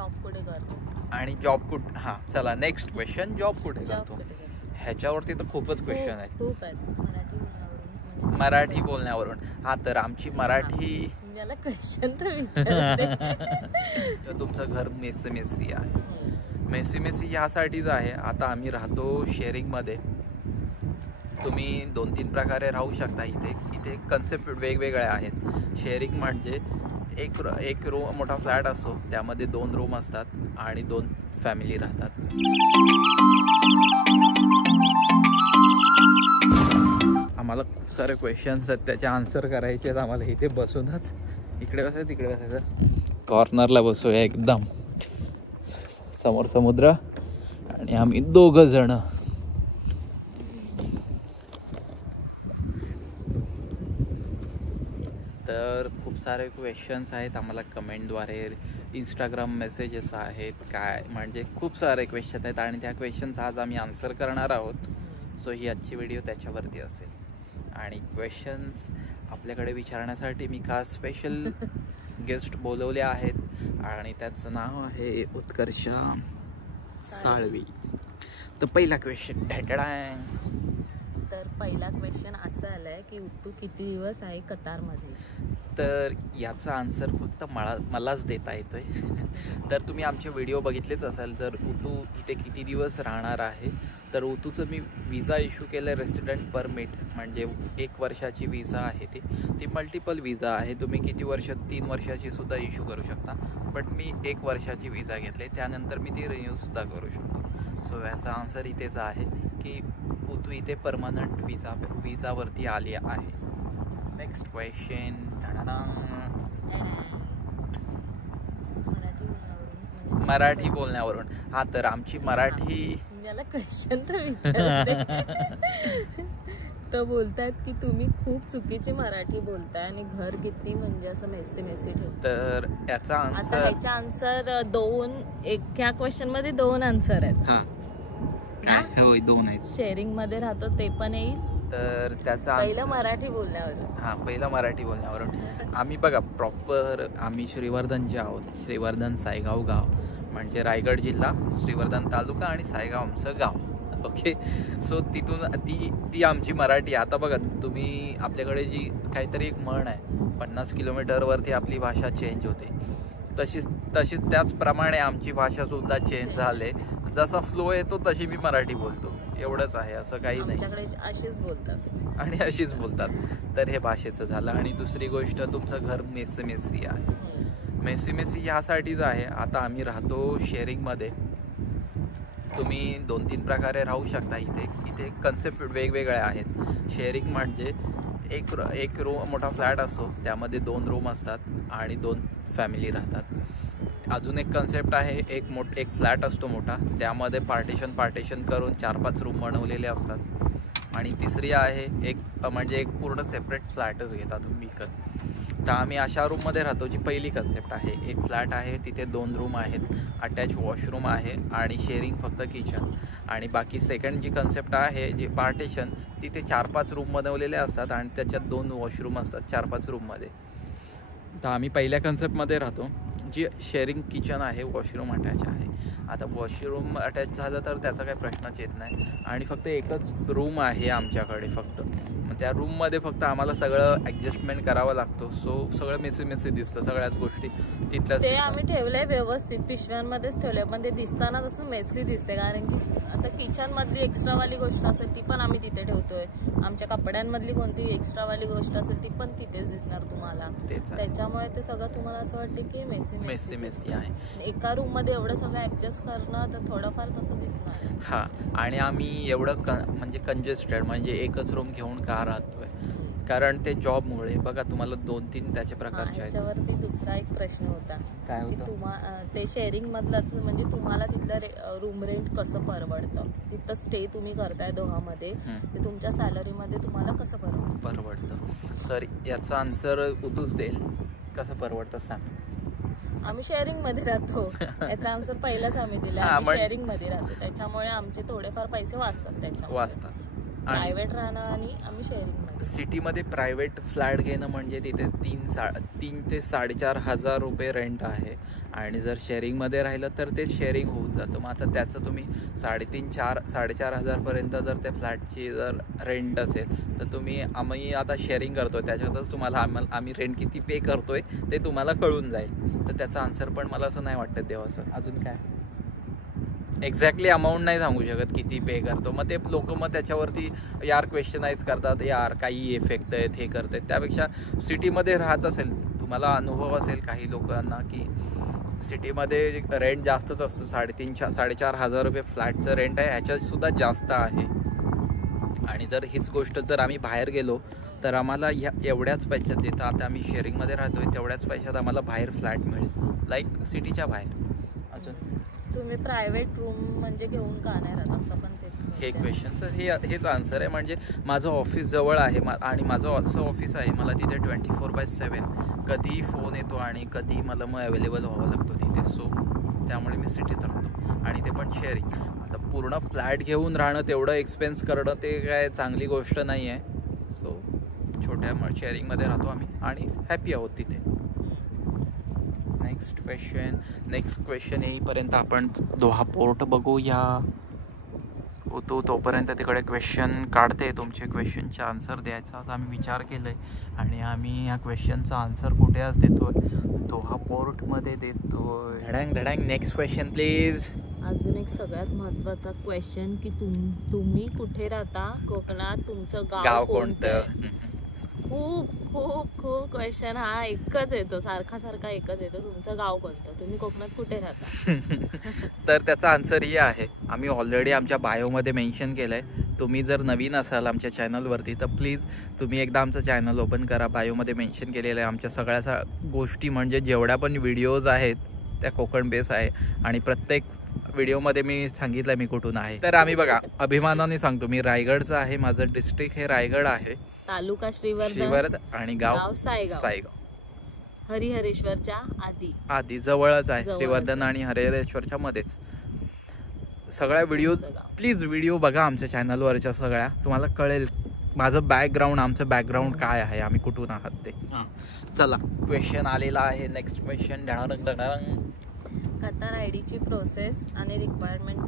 Job कुठे करतो आणि जॉब कुठे. हां चला नेक्स्ट क्वेश्चन, जॉब कुठे करतो. ह्याच्यावरती तर खूपच क्वेश्चन आहेत. खूप आहेत मराठी बोलण्यावरून. हा तर आमची मराठी मला क्वेश्चन तर विचारते. तर तुमचं घर मेसी आहे. मेसी ह्यासाठीच आहे. आता आम्ही राहतो शेअरिंगमध्ये. तुम्ही 2-3 प्रकारे राहू शकता. इथे कन्सेप्ट वेगवेगळ्या आहेत. शेअरिंग म्हणजे एक रूम मोठा फ्लॅट असतो, त्यामध्ये 2 रूम असतात आणि 2 फॅमिली राहतात. आम्हाला खूप सारे क्वेश्चन्स आहेत, त्याचे आन्सर करायचे आहेत आम्हाला. इथे बसूनच इकडे बसायचं तिकडे बसायचं. कॉर्नरला बसूया एकदम. समोर समुद्र आणि आम्ही 2 जण. तर खूप सारे क्वेश्चन्स आहेत आम्हाला कमेंटद्वारे, इंस्टाग्राम मेसेजेस आहेत, काय म्हणजे खूप सारे क्वेश्चन आहेत आणि त्या क्वेश्चन्स आज आम्ही आन्सर करणार आहोत. सो ही आजची व्हिडिओ त्याच्यावरती असेल. आणि क्वेश्चन्स आपल्याकडे विचारण्यासाठी मी खास स्पेशल गेस्ट बोलवले आहेत आणि त्याचं नाव आहे उत्कर्षा साळवी. तर पहिला क्वेश्चन तर पहिला क्वेश्चन असा आलाय की तू किती दिवस आहे कतारमध्ये. तर याचा आन्सर फक्त मलाच देता येतोय. तर तुम्ही आमचे व्हिडिओ बघितलेच असाल. जर उतू इथे किती दिवस राहणार आहे, तर उतूचं मी विजा इश्यू केलं, रेसिडेंट परमिट म्हणजे 1 वर्षाची विजा आहे. ती मल्टिपल विजा आहे. तुम्ही किती वर्ष, 3 वर्षाची सुद्धा इश्यू करू शकता. बट मी 1 वर्षाची विजा घेतली, त्यानंतर मी ती रिन्यूसुद्धा करू शकतो. सो याचा आन्सर इथेच आहे की उतू इथे परमनंट विजावरती आली आहे. Next question. मराठी बोलण्यावरून. हा तर आमची मराठी मला क्वेश्चन तर विचारते. तर बोलतात की तुम्ही खूप चुकीची मराठी बोलताय आणि घर किती म्हणजे असं मेसी ठेवतो. तर याचा आन्सर, ह्याचा आन्सर 2. ह्या क्वेश्चन मध्ये 2 आन्सर आहेत. काय होय 2 आहेत. शेअरिंग मध्ये राहतो ते पण येईल. तर त्याचा पहिलं मराठी बोलण्यावरून. पहिलं मराठी बोलण्यावरून. आम्ही बघा प्रॉपर आम्ही श्रीवर्धनचे आहोत. श्रीवर्धन सायगाव गाव म्हणजे रायगड जिल्हा, श्रीवर्धन तालुका आणि सायगाव आमचं गाव. ओके. सो तिथून ती आमची मराठी. आता बघा तुम्ही, आपल्याकडे जी काहीतरी एक म्हण आहे, 50 किलोमीटरवरती आपली भाषा चेंज होते. तशीच त्याचप्रमाणे आमची भाषासुद्धा चेंज झाले. जसा फ्लो येतो तशी मी मराठी बोलतो. एवढंच आहे, असं काही नाही. आमच्याकडे अशीच बोलतात आणि अशीच बोलतात. तर हे भाषेचं झालं. आणि दुसरी गोष्ट, तुमचं घर मेसी आहे. मेसी ह्यासाठीच आहे. आता आम्ही राहतो शेअरिंगमध्ये. तुम्ही 2-3 प्रकारे राहू शकता. इथे कन्सेप्ट वेगवेगळ्या आहेत. शेअरिंग म्हणजे एक रूम मोठा फ्लॅट असतो, त्यामध्ये 2 रूम असतात आणि 2 फॅमिली राहतात. अजून एक कन्सेप्ट आहे, एक फ्लॅट असतो मोठा, त्यामध्ये पार्टिशन करून 4-5 रूम बनवलेले असतात. आणि तिसरी आहे एक पूर्ण सेपरेट फ्लॅटच घेता तुम्ही विकत. तर आम्ही अशा रूममध्ये राहतो. जी पहिली कन्सेप्ट आहे, एक फ्लॅट आहे, तिथे 2 रूम आहेत, अटॅच वॉशरूम आहे आणि शेअरिंग फक्त किचन. आणि बाकी सेकंड जी कन्सेप्ट आहे, जी पार्टिशन, तिथे 4-5 रूम बनवलेले असतात आणि त्याच्यात 2 वॉशरूम असतात 4-5 रूममध्ये. तर आम्ही पहिल्या कन्सेप्टमध्ये राहतो, जी शेअरिंग किचन आहे, वॉशरूम अटॅच आहे. आता वॉशरूम अटॅच झालं तर त्याचा काही प्रश्नच येत नाही. आणि फक्त एकच रूम आहे आमच्याकडे फक्त. मग त्या रूममध्ये फक्त आम्हाला सगळं ॲडजस्टमेंट करावं लागतो. सो सगळं मेसी दिसतं, सगळ्याच गोष्टी तिथल्याच. ते आम्ही ठेवलंय व्यवस्थित, पिशव्यांमध्येच ठेवलंय, पण ते दिसताना तसं मेसी दिसते. कारण की आता किचनमधली एक्स्ट्रावाली गोष्ट असेल ती पण आम्ही तिथे ठेवतोय. आमच्या कपड्यांमधली कोणती एक्स्ट्रावाली गोष्ट असेल ती पण तिथेच दिसणार तुम्हाला. त्याच्यामुळे ते सगळं तुम्हाला असं वाटते की मेसी आहे. एका रूम मध्ये एवढं सगळं ऍडजस्ट करणं, तर थोडंफार तसं दिसणार. हा. आणि आम्ही एवढं म्हणजे कंजेस्टेड म्हणजे एकच रूम घेऊन का राहतोय, कारण ते जॉबमुळे. बघा तुम्हाला 2-3 त्याचे प्रकारचे आहेत. त्याच्यावरती दुसरा एक प्रश्न होता, काय होतं ते शेअरिंग मधलंच, म्हणजे तुम्हाला तिथलं रूम रेंट कसं परवडतं, तिथं स्टे तुम्ही करताय दोहामध्ये, ते तुमच्या सॅलरीमध्ये तुम्हाला कसं परवडतं. तर याचा आन्सर उतूच देईल. कसं परवडतं सांग. आम्ही शेअरिंग मध्ये राहतो. याचा आन्सर पहिलाच आम्ही दिला. आम्ही शेअरिंग मध्ये राहतो, त्याच्यामुळे आमचे थोडेफार पैसे वाचतात. प्रायव्हेट राहणं आणि आम्ही शेअरिंग. सिटीमध्ये प्रायव्हेट फ्लॅट घेणं म्हणजे तिथे 3 ते 4,500 रुपये रेंट आहे आणि जर शेअरिंगमध्ये राहिलं तर ते शेअरिंग होऊन जातं. मग आता त्याचं तुम्ही 3,500-4,500पर्यंत जर त्या फ्लॅटची जर रेंट असेल तर आम्ही आता शेअरिंग करतो त्याच्यातच तुम्हाला आम्ही रेंट किती पे करतोय ते तुम्हाला कळून जाईल. तर त्याचा आन्सर पण मला असं नाही वाटतं देवाचं. अजून काय एक्झॅक्टली अमाऊंट नाही सांगू शकत किती पे करतो. मग ते लोक मग त्याच्यावरती यार क्वेश्चनाइज करतात, यार काही इफेक्ट आहेत हे करतात. त्यापेक्षा सिटीमध्ये राहत असेल तुम्हाला अनुभव असेल काही लोकांना की सिटीमध्ये रेंट जास्तच असतो. 3,500-4,500 रुपये फ्लॅटचं रेंट आहे, ह्याच्यातसुद्धा जास्त आहे. आणि जर हीच गोष्ट जर आम्ही बाहेर गेलो तर आम्हाला एवढ्याच पैशात जिथं आता आम्ही शेअरिंगमध्ये राहतोय तेवढ्याच पैशात आम्हाला बाहेर फ्लॅट मिळेल, लाईक सिटीच्या बाहेर. अजून तुम्ही प्रायव्हेट रूम म्हणजे घेऊन का नाही राहत असं पण तेच हे क्वेश्चन. तर हेच आन्सर आहे. म्हणजे माझं ऑफिस जवळ आहे आणि माझं असं ऑफिस आहे मला तिथे 24/7 कधीही फोन येतो आणि कधीही मला मग अवेलेबल व्हावं लागतो तिथे. सो त्यामुळे मी सिटीत राहतो आणि ते पण शेअरिंग. आता पूर्ण फ्लॅट घेऊन राहणं तेवढं एक्सपेन्स करणं ते काय चांगली गोष्ट नाही आहे. सो छोट्या शेअरिंगमध्ये राहतो आम्ही आणि हॅपी आहोत तिथे. नेक्स्ट क्वेश्चन येईपर्यंत आपण दोहा पोर्ट बघूया. तोपर्यंत तिकडे क्वेश्चन काढते. तुमचे क्वेश्चनचा आन्सर द्यायचा आता आम्ही विचार केला आहे आणि आम्ही या क्वेश्चनचा आन्सर कुठे आज देतोय, दोहा पोर्टमध्ये देतोय. धडांग. Next question please. अजून एक सगळ्यात महत्त्वाचा क्वेश्चन की तुम्ही कुठे राहता कोकणात, तुमचं गाव कोणतं. खूप क्वेश्चन हा एकच येतो, सारखा एकच येतो, तुमचं गाव कोणतं, तुम्ही कोकणात कुठे राहता. तर त्याचा आन्सर ही आहे, आम्ही ऑलरेडी आमच्या बायोमध्ये मेन्शन केलं आहे. तुम्ही जर नवीन असाल आमच्या चॅनलवरती तर प्लीज तुम्ही एकदा आमचं चॅनल ओपन करा. बायोमध्ये मेन्शन केलेलं आहे आमच्या सगळ्या गोष्टी, म्हणजे जेवढ्या पण व्हिडिओज आहेत त्या कोकण बेस आहे आणि प्रत्येक व्हिडिओमध्ये मी सांगितलं मी कुठून आहे. तर आम्ही बघा अभिमानाने सांगतो मी रायगडचं आहे, माझं डिस्ट्रिक्ट हे रायगड आहे, तालुका श्रीवर्धन आणि गाव सायगाव. हरिहरेश्वरच्या आधी जवळच आहे. श्रीवर्धन आणि हरिहरेश्वरच्या मध्येच. सगळ्या प्लीज व्हिडिओ बघा आमच्या चॅनलवरच्या सगळ्या, तुम्हाला कळेल माझं बॅकग्राऊंड, आमचं बॅकग्राऊंड काय आहे, आम्ही कुठून आहात ते. चला क्वेश्चन आलेला आहे. Next question. कतार आयडीची प्रोसेस आणि रिक्वायरमेंट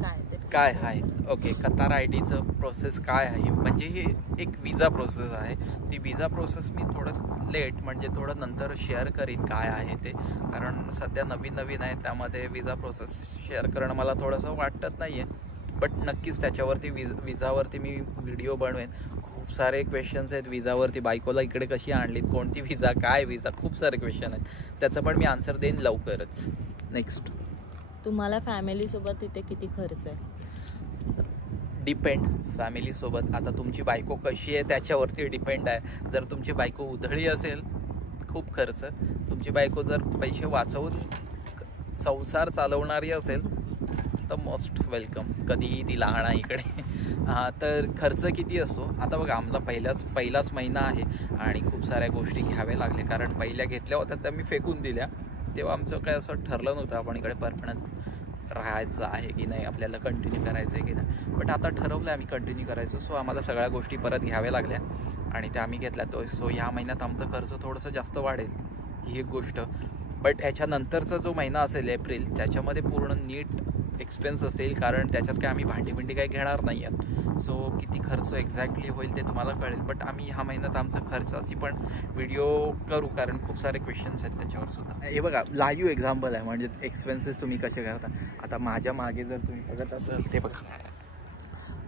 काय आहे. ओके, कतार आयडीचं प्रोसेस काय आहे म्हणजे ही एक विजा प्रोसेस आहे. ती विजा प्रोसेस मी थोडं लेट म्हणजे थोडं नंतर शेअर करीन काय आहे ते, कारण सध्या नवीन आहे त्यामध्ये विजा प्रोसेस शेअर करणं मला थोडंसं वाटत नाही आहे. बट नक्कीच त्याच्यावरती विजावरती मी व्हिडिओ बनवेन. खूप सारे क्वेश्चन्स आहेत विजावरती. बायकोला इकडे कशी आणलीत, कोणती विजा, काय विजा, खूप सारे क्वेश्चन आहेत. त्याचं पण मी आन्सर देईन लवकरच. नेक्स्ट. तुम्हाला फॅमिलीसोबत तिथे किती खर्च आहे. डिपेंड फॅमिलीसोबत. आता तुमची बायको कशी आहे त्याच्यावरती डिपेंड आहे. जर तुमची बायको उधळी असेल खूप खर्च. तुमची बायको जर पैसे वाचवून संसार चालवणारी असेल तर मोस्ट वेलकम, कधीही तिला आणा इकडे. तर खर्च किती असतो आता बघा. आम्हाला पहिलाच महिना आहे आणि खूप साऱ्या गोष्टी घ्याव्या लागल्या, कारण पहिल्या घेतल्या होत्या त्या मी फेकून दिल्या. तेव्हा आमचं काय असं ठरलं नव्हतं आपण इकडे परमनंट राहायचं आहे की नाही, आपल्याला कंटिन्यू करायचं आहे की नाही. बट आता ठरवलं आम्ही कंटिन्यू करायचं. सो आम्हाला सगळ्या गोष्टी परत घ्याव्या लागल्या आणि त्या आम्ही घेतल्या. सो ह्या महिन्यात आमचं खर्च थोडंसं जास्त वाढेल ही एक गोष्ट. बट ह्याच्यानंतरचा जो महिना असेल एप्रिल, त्याच्यामध्ये पूर्ण नीट एक्सपेन्स असेल, कारण त्याच्यात काय आम्ही भांडी काही घेणार नाही आहेत. सो किती खर्च एक्झॅक्टली होईल ते तुम्हाला कळेल. बट आम्ही ह्या महिन्यात आमचं खर्चाची पण व्हिडिओ करू, कारण खूप सारे क्वेश्चन्स आहेत त्याच्यावर सुद्धा. हे बघा लाईव्ह एक्झाम्पल आहे, म्हणजे एक्सपेन्सेस तुम्ही कसे करता. आता माझ्या मागे जर तुम्ही बघत असाल ते बघा,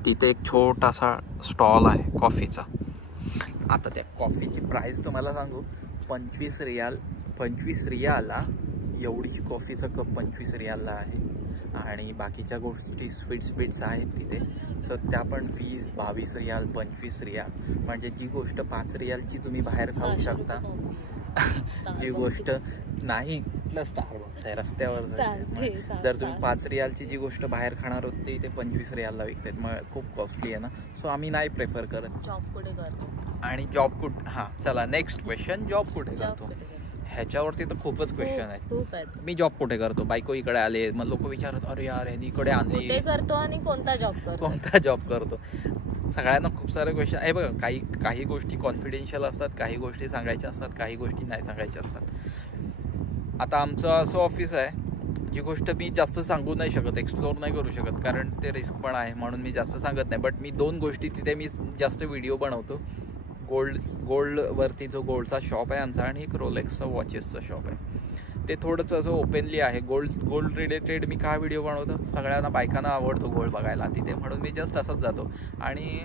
तिथे एक छोटासा स्टॉल आहे कॉफीचा. आता त्या कॉफीची प्राईस तुम्हाला सांगू, 25 रियाला एवढीची कॉफीचा कप 25 रियालला आहे. आणि बाकीच्या गोष्टी स्वीट्स आहेत तिथे. सो त्या पण 20-22 रियाल, 25 रियाल. म्हणजे जी गोष्ट 5 रियालची तुम्ही बाहेर खाऊ शकता, जी गोष्ट नाही स्टारबक्स आहे रस्त्यावर, जर तुम्ही 5 रियालची जी गोष्ट बाहेर खाणार होती ते 25 रियालला विकतात. मग खूप कॉस्टली आहे ना. सो आम्ही नाही प्रेफर करत. जॉब कुठे करतो. आणि जॉब कुठे. हां चला नेक्स्ट क्वेश्चन. जॉब कुठे करतो. ह्याच्यावरती तर खूपच क्वेश्चन आहे. खूप आहेत. मी जॉब कुठे करतो, बायको इकडे आले, मग लोक विचारत अरे यार ह्यानी इकडे आणली, कुठे करतो आणि कोणता जॉब करतो. सगळ्यांना खूप सारे क्वेश्चन आहे बघा. काही गोष्टी कॉन्फिडेन्शियल असतात, काही गोष्टी सांगायच्या असतात, काही गोष्टी नाही सांगायच्या असतात. आता आमचं असं ऑफिस आहे जी गोष्ट मी जास्त सांगू नाही शकत, एक्सप्लोर नाही करू शकत, कारण ते रिस्क पण आहे म्हणून मी जास्त सांगत नाही. बट मी 2 गोष्टी तिथे मी जास्त व्हिडिओ बनवतो. गोल्डवरती जो गोल्डचा शॉप आहे आमचा, आणि एक रोलेक्सचा वॉचेसचा शॉप आहे. ते थोडंसं असं ओपनली आहे. गोल्ड रिलेटेड मी का व्हिडिओ बनवतो, सगळ्यांना बायकांना आवडतो गोल्ड बघायला तिथे, म्हणून मी जस्ट असंच जातो. आणि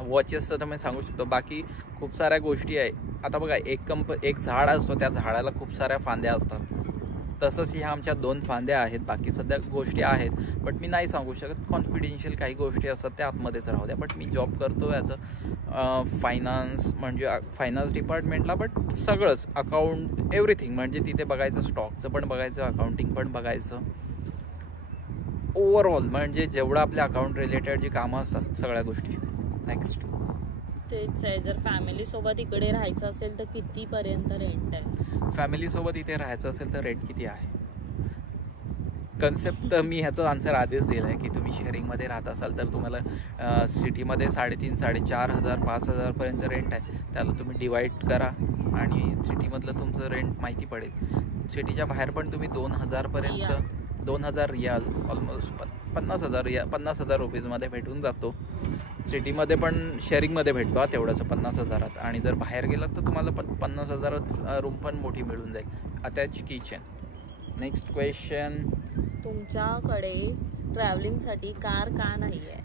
वॉचेसचं तर मी सांगू शकतो. बाकी खूप साऱ्या गोष्टी आहे. आता बघा, एक झाड असतो, त्या झाडाला खूप साऱ्या फांद्या असतात. तसंच ह्या आमच्या 2 फांद्या आहेत. बाकी सध्या गोष्टी आहेत बट मी नाही सांगू शकत. कॉन्फिडेन्शियल काही गोष्टी असतात त्या आतमध्येच राहू द्या. बट मी जॉब करतो याचं फायनान्स, म्हणजे फायनान्स डिपार्टमेंटला. बट सगळंच अकाउंट एव्हरीथिंग, म्हणजे तिथे बघायचं, स्टॉकचं पण बघायचं, अकाउंटिंग पण बघायचं, ओव्हरऑल म्हणजे जेवढं आपल्या अकाउंट रिलेटेड जी कामं असतात सगळ्या गोष्टी. नेक्स्ट तेच आहे. जर फॅमिली सोबत इकडे राहायचं असेल तर कितीपर्यंत रेंट आहे? फॅमिलीसोबत इथे राहायचं असेल तर रेंट किती आहे? कन्सेप्ट तर मी ह्याचं आन्सर आधीच दिलं आहे की तुम्ही शेअरिंगमध्ये राहत असाल तर तुम्हाला सिटीमध्ये 3,500, 4,500, 5,000पर्यंत रेंट आहे. त्याला तुम्ही डिवाईड करा आणि सिटीमधलं तुमचं रेंट माहिती पडेल. सिटीच्या बाहेर पण तुम्ही 2,000पर्यंत, 2,000 रियाल, ऑलमोस्ट 50,000 रुपीजमध्ये भेटून जातो. सिटीमध्ये पण शेअरिंगमध्ये भेटतो तेवढंच 50,000. आणि जर बाहेर गेलात तर तुम्हाला 50,000 रूम पण मोठी मिळून जाईल, अटॅच किचन. नेक्स्ट क्वेश्चन, तुमच्याकडे ट्रॅव्हलिंगसाठी कार का नाही आहे?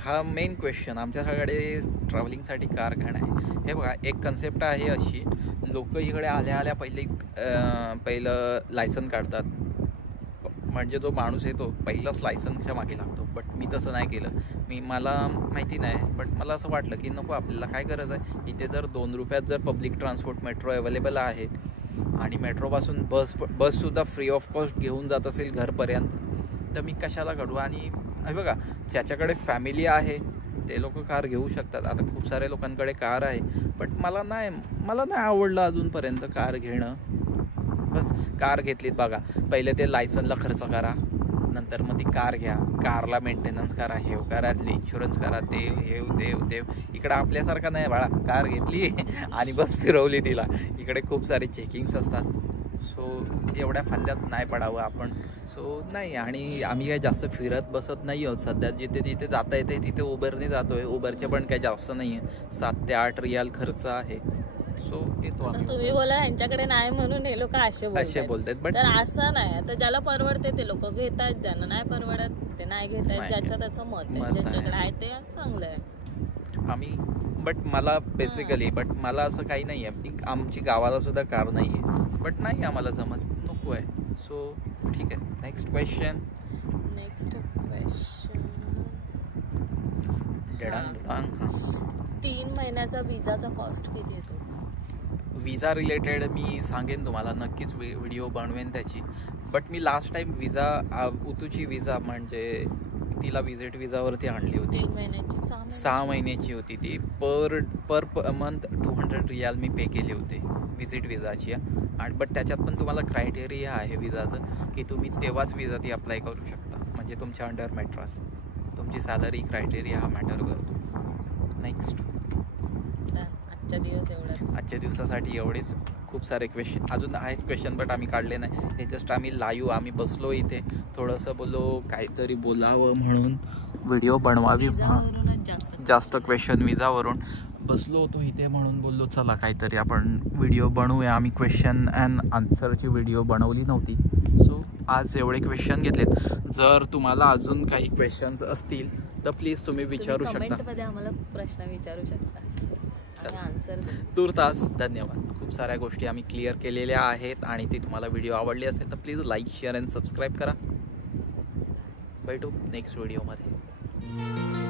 हा मेन क्वेश्चन. आमच्याकडे ट्रॅव्हलिंगसाठी कार का नाही? हे बघा, एक कन्सेप्ट आहे अशी, लोक इकडे आल्या पहिलं लायसन काढतात. म्हणजे जो माणूस आहे तो पहिलाच लायसनच्या मागे लागतो. बट मी तसं नाही केलं. मला माहिती नाही, बट मला असं वाटलं की नको, आपल्याला काय गरज आहे. इथे जर 2 रुपयात जर पब्लिक ट्रान्सपोर्ट मेट्रो अवेलेबल आहे आणि मेट्रोपासून बससुद्धा फ्री ऑफ कॉस्ट घेऊन जात असेल घरपर्यंत, तर मी कशाला काढू. आणि बघा, ज्याच्याकडे फॅमिली आहे ते लोक कार घेऊ शकतात. आता खूप सारे लोकांकडे कार आहे, बट मला नाही आवडलं अजूनपर्यंत कार घेणं. बस कार घेतलीत बघा, पहिले ते लायसनला खर्च करा, नंतर मग ती कार घ्या, कारला मेंटेनन्स करा, हे करा, इन्शुरन्स करा, ते इकडं आपल्यासारखं नाही बाळा. कार घेतली आणि बस फिरवली तिला. इकडे खूप सारे चेकिंग्स असतात. सो एवढ्या फांद्यात नाही पडावं आपण. सो नाही. आणि आम्ही काही जास्त फिरत बसत नाही आहोत सध्या. जिथे जाता येते तिथे उबरने जातो आहे. उबरचे पण काही जास्त नाही आहे, 7 ते 8 रियाल खर्च आहे. सो येतो. तुम्ही बोला ह्यांच्याकडे नाही म्हणून हे लोक असे बोलतात, बट तर असं नाही. आता ज्याला परवडते ते लोक घेतात, ज्यांना नाही परवडत ते नाही घेतात. ज्याचं त्याचं मत आहे, ज्यांच्याकडे आहे ते चांगलं आहे. बट मला बेसिकली मला असं काही नाही आहे. आमची गावाला सुद्धा कार नाही आहे, बट नाही आम्हाला जमत, नको आहे. सो ठीक आहे. Next question. 3 महिन्याचा विजाचा कॉस्ट किती येतो? विजा रिलेटेड मी सांगेन तुम्हाला, नक्कीच व्हिडिओ बनवेन त्याची. बट मी लास्ट टाइम उतूची विजा म्हणजे तिला विजिट विजावरती आणली होती. 6 महिन्याची होती ती. पर मंथ 200 रियाल मी पे केले होते विजिट विजाची. आणि बट त्याच्यात पण तुम्हाला क्रायटेरिया आहे विजाचं की तुम्ही तेव्हाच विजा ती अप्लाय करू शकता, म्हणजे तुमच्या अंडर मेट्रास तुमची सॅलरी क्रायटेरिया हा मॅटर करतो. नेक्स्ट, आजच्या दिवसासाठी एवढेच. खूप सारे क्वेश्चन अजून आहेत क्वेश्चन, बट आम्ही काढले नाही. हे जस्ट आम्ही आम्ही बसलो इथे, थोडंसं बोललो काहीतरी बोलावं म्हणून व्हिडिओ बनवावी. जास्त क्वेश्चन विजावरून बसलो होतो इथे, म्हणून बोललो चला काहीतरी आपण व्हिडिओ बनवूया. आम्ही क्वेश्चन अँड आन्सरची व्हिडिओ बनवली नव्हती. सो आज एवढे क्वेश्चन घेतलेत. जर तुम्हाला अजून काही क्वेश्चन्स असतील तर प्लीज तुम्ही विचारू शकता, कमेंटमध्ये आम्हाला प्रश्न विचारू शकता. तुर्तास धन्यवाद. खूप साऱ्या गोष्टी आम्ही क्लिअर केलेल्या आहेत आणि ती तुम्हाला व्हिडिओ आवडली असेल तर please like, share and subscribe करा. भेटू नेक्स्ट व्हिडिओमध्ये.